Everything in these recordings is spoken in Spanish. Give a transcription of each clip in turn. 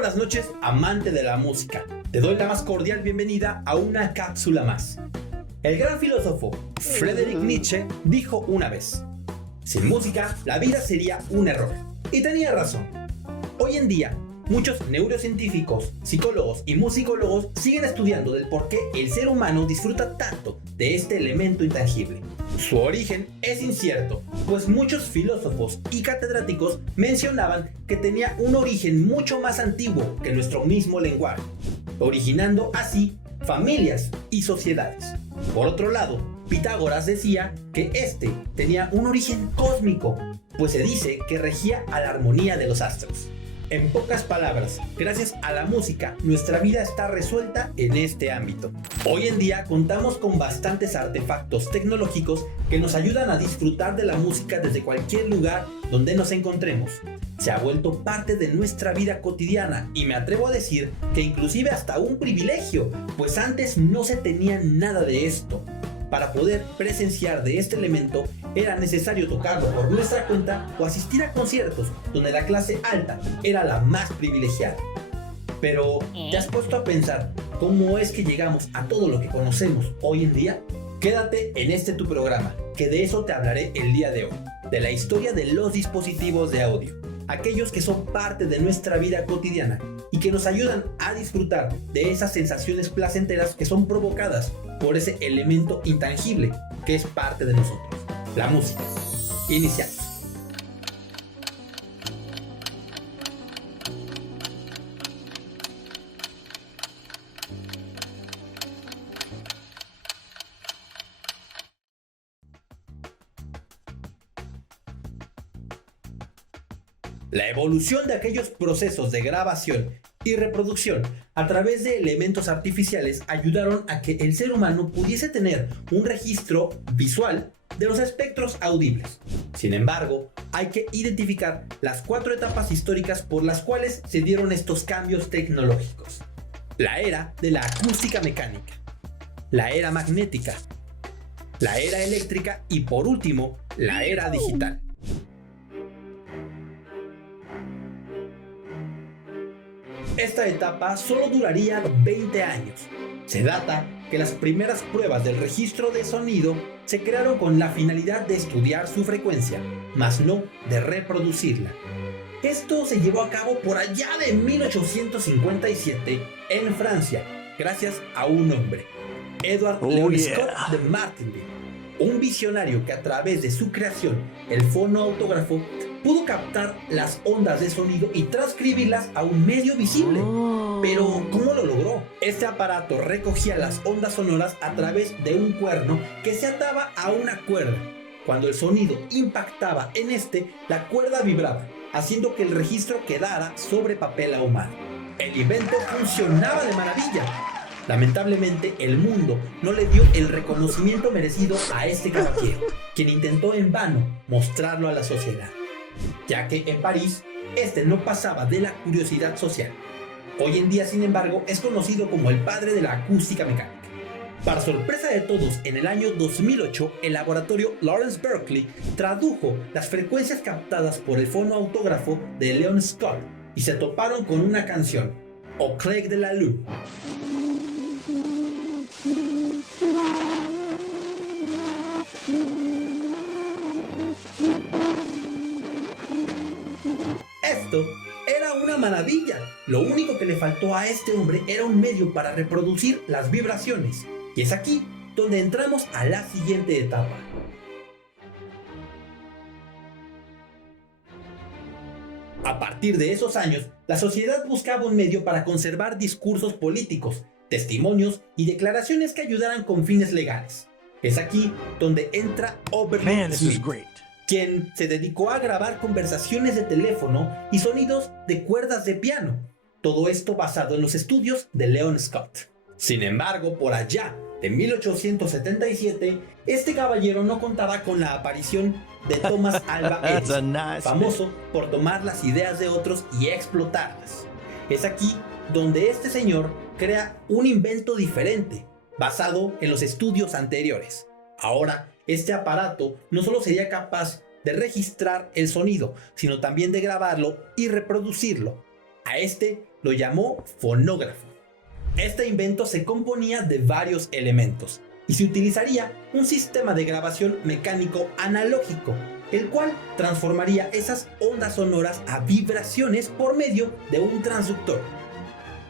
buenas noches, amante de la música. Te doy la más cordial bienvenida a una cápsula más. El gran filósofo Friedrich Nietzsche dijo una vez: sin música, la vida sería un error. Y tenía razón. Hoy en día, muchos neurocientíficos, psicólogos y musicólogos siguen estudiando del por qué el ser humano disfruta tanto de este elemento intangible. Su origen es incierto, pues muchos filósofos y catedráticos mencionaban que tenía un origen mucho más antiguo que nuestro mismo lenguaje, originando así familias y sociedades. Por otro lado, Pitágoras decía que este tenía un origen cósmico, pues se dice que regía a la armonía de los astros. En pocas palabras, gracias a la música, nuestra vida está resuelta en este ámbito. Hoy en día contamos con bastantes artefactos tecnológicos que nos ayudan a disfrutar de la música desde cualquier lugar donde nos encontremos. Se ha vuelto parte de nuestra vida cotidiana y me atrevo a decir que inclusive hasta un privilegio, pues antes no se tenía nada de esto. Para poder presenciar de este elemento era necesario tocarlo por nuestra cuenta o asistir a conciertos donde la clase alta era la más privilegiada. Pero, ¿te has puesto a pensar cómo es que llegamos a todo lo que conocemos hoy en día? Quédate en este tu programa, que de eso te hablaré el día de hoy, de la historia de los dispositivos de audio, aquellos que son parte de nuestra vida cotidiana y que nos ayudan a disfrutar de esas sensaciones placenteras que son provocadas por ese elemento intangible que es parte de nosotros, la música. Iniciamos. La evolución de aquellos procesos de grabación y reproducción a través de elementos artificiales ayudaron a que el ser humano pudiese tener un registro visual de los espectros audibles. Sin embargo, hay que identificar las 4 etapas históricas por las cuales se dieron estos cambios tecnológicos. La era de la acústica mecánica, la era magnética, la era eléctrica y por último, la era digital. Esta etapa solo duraría 20 años. Se data que las primeras pruebas del registro de sonido se crearon con la finalidad de estudiar su frecuencia, mas no de reproducirla. Esto se llevó a cabo por allá de 1857 en Francia, gracias a un hombre, Edward Leon Scott de Martinville, un visionario que a través de su creación, el fonoautógrafo, pudo captar las ondas de sonido y transcribirlas a un medio visible. Pero, ¿cómo lo logró? Este aparato recogía las ondas sonoras a través de un cuerno que se ataba a una cuerda. Cuando el sonido impactaba en la cuerda vibraba, haciendo que el registro quedara sobre papel ahumado. El invento funcionaba de maravilla. Lamentablemente, el mundo no le dio el reconocimiento merecido a este caballero, quien intentó en vano mostrarlo a la sociedad, ya que en París no pasaba de la curiosidad social. Hoy en día, sin embargo, es conocido como el padre de la acústica mecánica. Para sorpresa de todos, en el año 2008, el laboratorio Lawrence Berkeley tradujo las frecuencias captadas por el fonoautógrafo de Leon Scott y se toparon con una canción, Au clair de la lune. Esto era una maravilla. Lo único que le faltó a este hombre era un medio para reproducir las vibraciones. Y es aquí donde entramos a la siguiente etapa. A partir de esos años, la sociedad buscaba un medio para conservar discursos políticos, testimonios y declaraciones que ayudaran con fines legales. Es aquí donde entra Oberlin Smith, quien se dedicó a grabar conversaciones de teléfono y sonidos de cuerdas de piano. Todo esto basado en los estudios de Leon Scott. Sin embargo, por allá de 1877, este caballero no contaba con la aparición de Thomas Alva Edison, famoso por tomar las ideas de otros y explotarlas. Es aquí donde este señor crea un invento diferente, basado en los estudios anteriores. Ahora, este aparato no solo sería capaz de registrar el sonido, sino también de grabarlo y reproducirlo. A lo llamó fonógrafo. Este invento se componía de varios elementos y se utilizaría un sistema de grabación mecánico analógico, el cual transformaría esas ondas sonoras a vibraciones por medio de un transductor.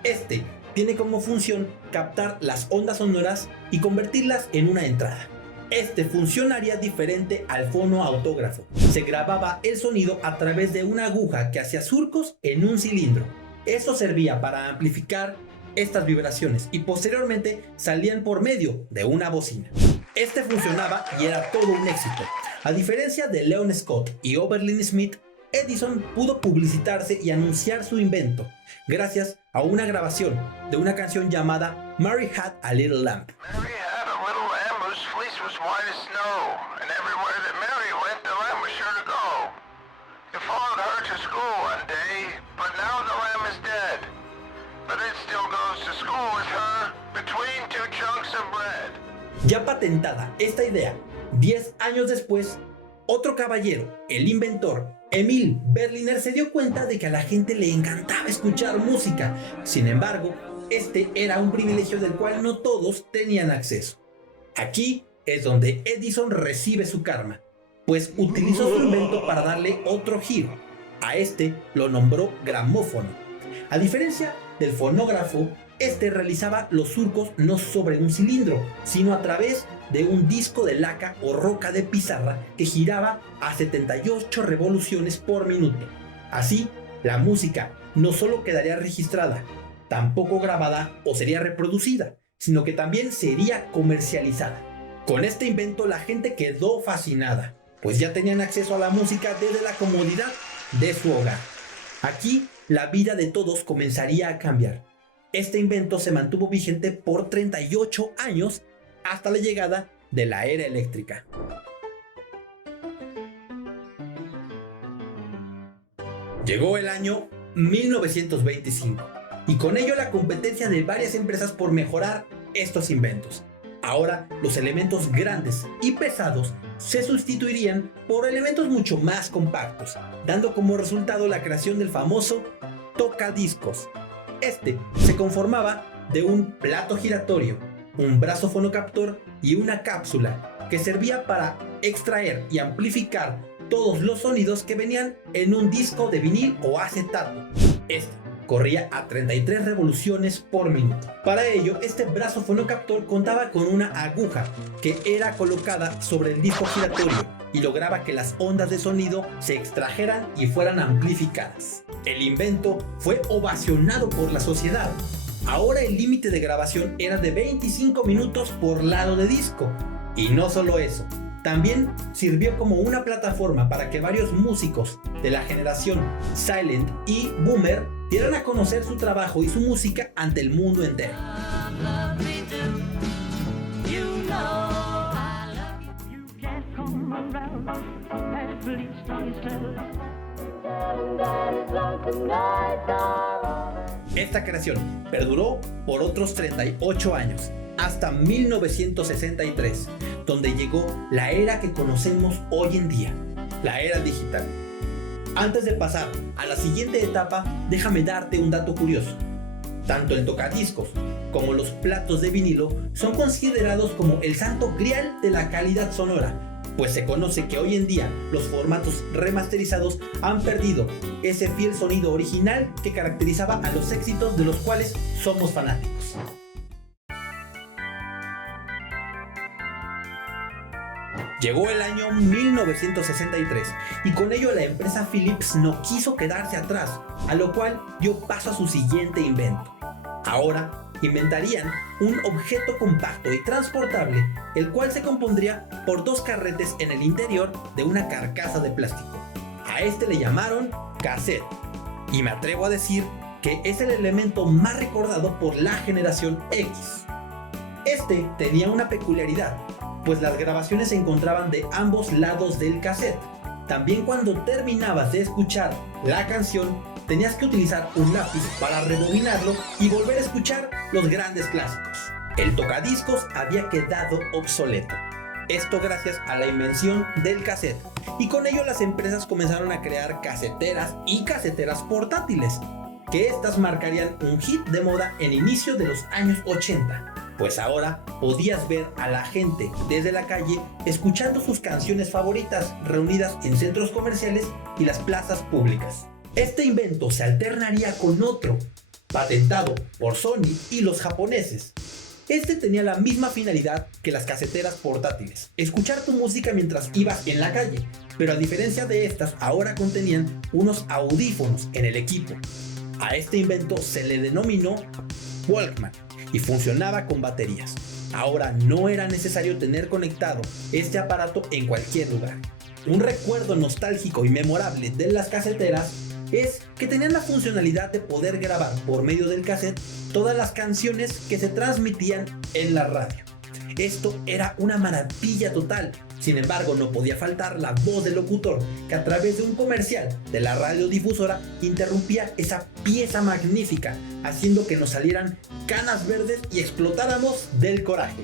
Este tiene como función captar las ondas sonoras y convertirlas en una entrada. Este funcionaría diferente al fonoautógrafo. Se grababa el sonido a través de una aguja que hacía surcos en un cilindro. Eso servía para amplificar estas vibraciones y posteriormente salían por medio de una bocina. Este funcionaba y era todo un éxito. A diferencia de Leon Scott y Oberlin Smith, Edison pudo publicitarse y anunciar su invento gracias a una grabación de una canción llamada Mary Had a Little Lamp. Mary had a little lamb whose fleece was white as snow, and everywhere that Mary went, the lamb was sure to go. It followed her to school one day, but now the lamb is dead. But it still goes to school with her between two chunks of bread. Ya patentada esta idea, 10 años después, otro caballero, el inventor Emil Berliner, se dio cuenta de que a la gente le encantaba escuchar música. Sin embargo, este era un privilegio del cual no todos tenían acceso. Aquí es donde Edison recibe su karma, pues utilizó su invento para darle otro giro. A este lo nombró gramófono. A diferencia del fonógrafo, este realizaba los surcos no sobre un cilindro, sino a través de un disco de laca o roca de pizarra que giraba a 78 revoluciones por minuto. Así, la música no solo quedaría registrada, tampoco grabada o sería reproducida, sino que también sería comercializada. Con este invento la gente quedó fascinada, pues ya tenían acceso a la música desde la comodidad de su hogar. Aquí la vida de todos comenzaría a cambiar. Este invento se mantuvo vigente por 38 años hasta la llegada de la era eléctrica. Llegó el año 1925 y con ello la competencia de varias empresas por mejorar estos inventos. Ahora los elementos grandes y pesados se sustituirían por elementos mucho más compactos, dando como resultado la creación del famoso tocadiscos. Este se conformaba de un plato giratorio, un brazo fonocaptor y una cápsula que servía para extraer y amplificar todos los sonidos que venían en un disco de vinil o acetato. Este corría a 33 revoluciones por minuto. Para ello, este brazo fonocaptor contaba con una aguja que era colocada sobre el disco giratorio y lograba que las ondas de sonido se extrajeran y fueran amplificadas. El invento fue ovacionado por la sociedad. Ahora el límite de grabación era de 25 minutos por lado de disco. Y no solo eso, también sirvió como una plataforma para que varios músicos de la generación Silent y Boomer dieran a conocer su trabajo y su música ante el mundo entero. Esta creación perduró por otros 38 años, hasta 1963, donde llegó la era que conocemos hoy en día, la era digital. Antes de pasar a la siguiente etapa, déjame darte un dato curioso. Tanto el tocadiscos como los platos de vinilo son considerados como el santo grial de la calidad sonora, pues se conoce que hoy en día los formatos remasterizados han perdido ese fiel sonido original que caracterizaba a los éxitos de los cuales somos fanáticos. Llegó el año 1963 y con ello la empresa Philips no quiso quedarse atrás, a lo cual dio paso a su siguiente invento. Ahora inventarían un objeto compacto y transportable, el cual se compondría por dos carretes en el interior de una carcasa de plástico. A este le llamaron cassette, y me atrevo a decir que es el elemento más recordado por la generación X. Este tenía una peculiaridad, pues las grabaciones se encontraban de ambos lados del cassette. También cuando terminabas de escuchar la canción, tenías que utilizar un lápiz para rebobinarlo y volver a escuchar los grandes clásicos. El tocadiscos había quedado obsoleto. Esto gracias a la invención del cassette. Y con ello las empresas comenzaron a crear caseteras y caseteras portátiles. que estas marcarían un hit de moda en inicio de los años 80. Pues ahora podías ver a la gente desde la calle escuchando sus canciones favoritas reunidas en centros comerciales y las plazas públicas. Este invento se alternaría con otro, patentado por Sony y los japoneses. Este tenía la misma finalidad que las caseteras portátiles, escuchar tu música mientras ibas en la calle, pero a diferencia de estas, ahora contenían unos audífonos en el equipo. A este invento se le denominó Walkman y funcionaba con baterías. Ahora no era necesario tener conectado este aparato en cualquier lugar. Un recuerdo nostálgico y memorable de las caseteras es que tenían la funcionalidad de poder grabar por medio del cassette todas las canciones que se transmitían en la radio. Esto era una maravilla total. Sin embargo, no podía faltar la voz del locutor, que a través de un comercial de la radiodifusora interrumpía esa pieza magnífica, haciendo que nos salieran canas verdes y explotáramos del coraje.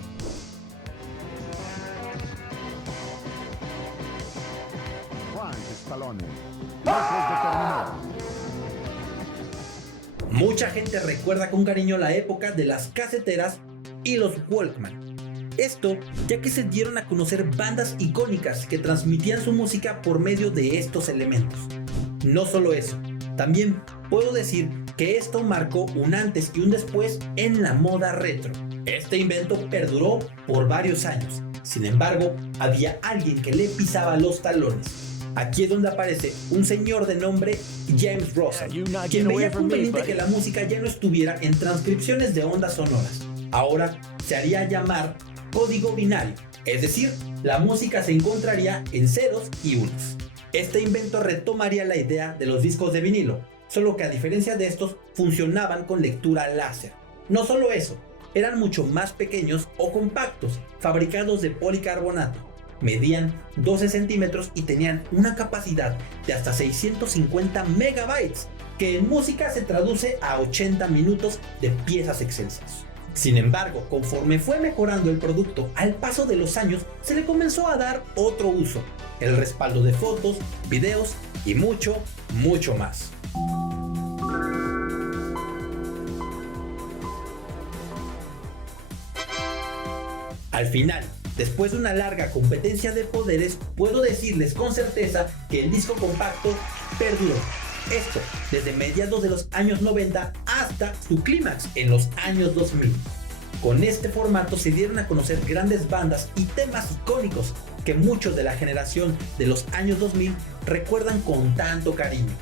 Mucha gente recuerda con cariño la época de las caseteras y los Walkman. Esto ya que se dieron a conocer bandas icónicas que transmitían su música por medio de estos elementos. No solo eso, también puedo decir que esto marcó un antes y un después en la moda retro. Este invento perduró por varios años. Sin embargo, había alguien que le pisaba los talones. Aquí es donde aparece un señor de nombre James Russell, quien veía conveniente que la música ya no estuviera en transcripciones de ondas sonoras. Ahora se haría llamar código binario, es decir, la música se encontraría en ceros y unos. Este invento retomaría la idea de los discos de vinilo, solo que a diferencia de estos funcionaban con lectura láser. No solo eso, eran mucho más pequeños o compactos, fabricados de policarbonato. Medían 12 centímetros y tenían una capacidad de hasta 650 megabytes, que en música se traduce a 80 minutos de piezas excelsas. Sin embargo, conforme fue mejorando el producto, al paso de los años se le comenzó a dar otro uso, el respaldo de fotos, videos y mucho más. Al final, después de una larga competencia de poderes, puedo decirles con certeza que el disco compacto perduró. Esto desde mediados de los años 90 hasta su clímax en los años 2000. Con este formato se dieron a conocer grandes bandas y temas icónicos que muchos de la generación de los años 2000 recuerdan con tanto cariño.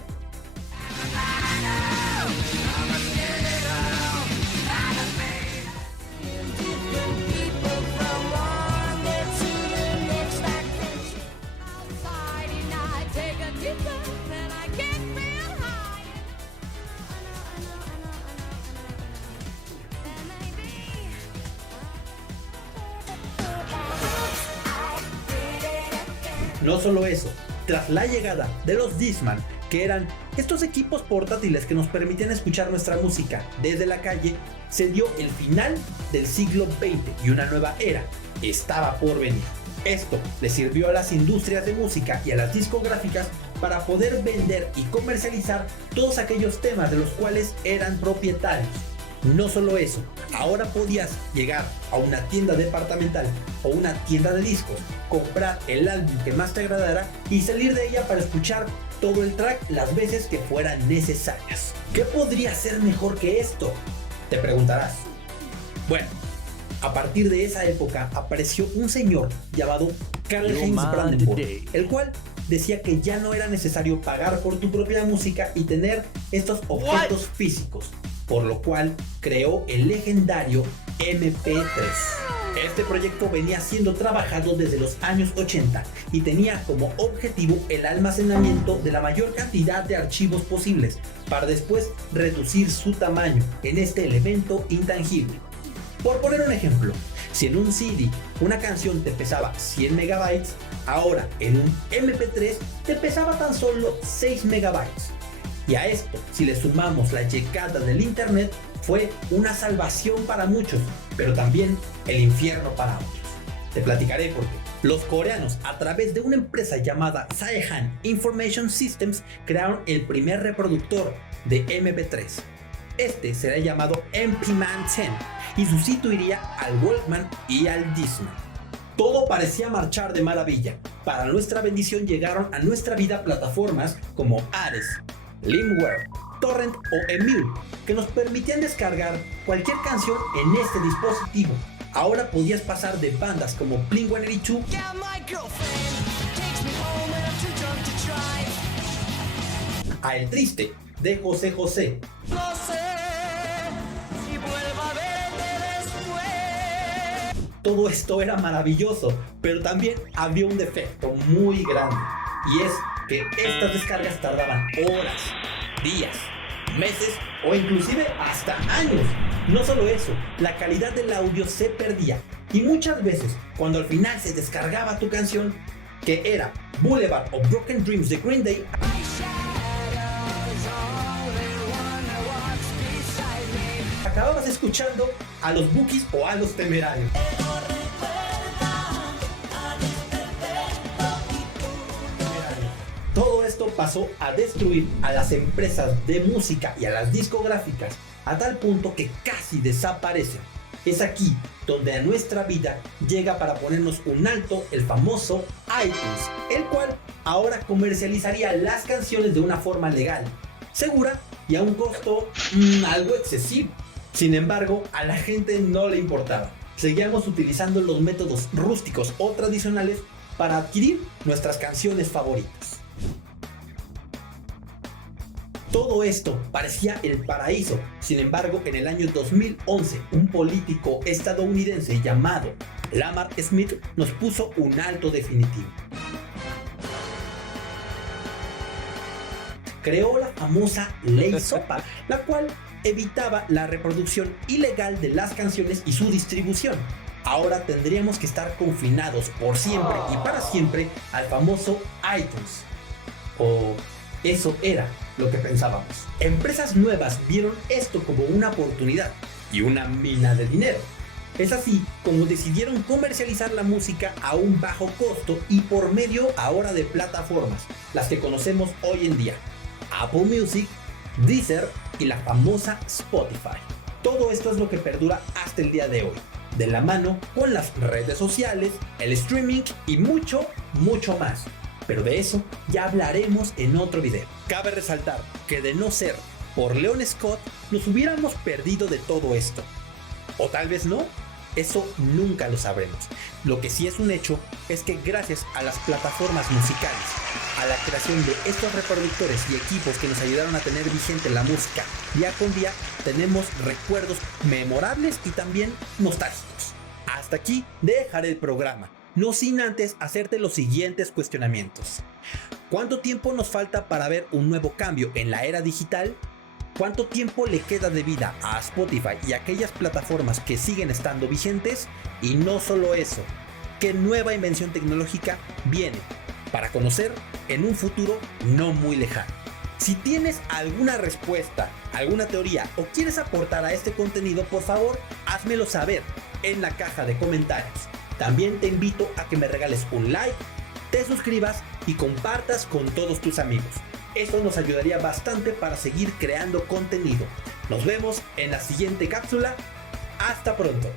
No solo eso, tras la llegada de los Discman, que eran estos equipos portátiles que nos permitían escuchar nuestra música desde la calle, se dio el final del siglo XX y una nueva era estaba por venir. Esto le sirvió a las industrias de música y a las discográficas para poder vender y comercializar todos aquellos temas de los cuales eran propietarios. No solo eso, ahora podías llegar a una tienda departamental o una tienda de discos, comprar el álbum que más te agradara y salir de ella para escuchar todo el track las veces que fueran necesarias. ¿Qué podría ser mejor que esto?, te preguntarás. Bueno, a partir de esa época apareció un señor llamado Karl-Heinz Brandenburg, el cual decía que ya no era necesario pagar por tu propia música y tener estos objetos físicos, por lo cual creó el legendario MP3. Este proyecto venía siendo trabajado desde los años 80 y tenía como objetivo el almacenamiento de la mayor cantidad de archivos posibles para después reducir su tamaño en este elemento intangible. Por poner un ejemplo, si en un CD una canción te pesaba 100 megabytes, ahora en un MP3 te pesaba tan solo 6 megabytes. Y a esto, si le sumamos la llegada del internet, fue una salvación para muchos, pero también el infierno para otros. Te platicaré por qué. Los coreanos, a través de una empresa llamada Saehan Information Systems, crearon el primer reproductor de MP3. Este será llamado MP-Man 10 y sustituiría al Walkman y al Discman. Todo parecía marchar de maravilla. Para nuestra bendición llegaron a nuestra vida plataformas como Ares, Limeware, Torrent o Emule, que nos permitían descargar cualquier canción en este dispositivo. Ahora podías pasar de bandas como Blink-182 a El Triste de José José. No sé si vuelva a verte después. Todo esto era maravilloso, pero también había un defecto muy grande, y es que estas descargas tardaban horas, días, meses o inclusive hasta años. No solo eso, la calidad del audio se perdía, y muchas veces cuando al final se descargaba tu canción, que era Boulevard o Broken Dreams de Green Day, acababas escuchando a los Bookies o a los Temerarios. Todo esto pasó a destruir a las empresas de música y a las discográficas a tal punto que casi desaparecen. Es aquí donde a nuestra vida llega para ponernos un alto el famoso iTunes, el cual ahora comercializaría las canciones de una forma legal, segura y a un costo algo excesivo. Sin embargo, a la gente no le importaba. Seguíamos utilizando los métodos rústicos o tradicionales para adquirir nuestras canciones favoritas. Todo esto parecía el paraíso. Sin embargo, en el año 2011, un político estadounidense llamado Lamar Smith nos puso un alto definitivo. Creó la famosa Ley SOPA, la cual evitaba la reproducción ilegal de las canciones y su distribución. Ahora tendríamos que estar confinados por siempre y para siempre al famoso iTunes. O eso era lo que pensábamos. Empresas nuevas vieron esto como una oportunidad y una mina de dinero. Es así como decidieron comercializar la música a un bajo costo y por medio ahora de plataformas, las que conocemos hoy en día: Apple Music, Deezer y la famosa Spotify. Todo esto es lo que perdura hasta el día de hoy, de la mano con las redes sociales, el streaming y mucho más. Pero de eso ya hablaremos en otro video. Cabe resaltar que de no ser por Leon Scott, nos hubiéramos perdido de todo esto. O tal vez no, eso nunca lo sabremos. Lo que sí es un hecho es que gracias a las plataformas musicales, a la creación de estos reproductores y equipos que nos ayudaron a tener vigente la música día con día, tenemos recuerdos memorables y también nostálgicos. Hasta aquí dejaré el programa, no sin antes hacerte los siguientes cuestionamientos. ¿Cuánto tiempo nos falta para ver un nuevo cambio en la era digital? ¿Cuánto tiempo le queda de vida a Spotify y aquellas plataformas que siguen estando vigentes? Y no solo eso, ¿qué nueva invención tecnológica viene para conocer en un futuro no muy lejano? Si tienes alguna respuesta, alguna teoría o quieres aportar a este contenido, por favor, házmelo saber en la caja de comentarios. También te invito a que me regales un like, te suscribas y compartas con todos tus amigos. Esto nos ayudaría bastante para seguir creando contenido. Nos vemos en la siguiente cápsula. Hasta pronto.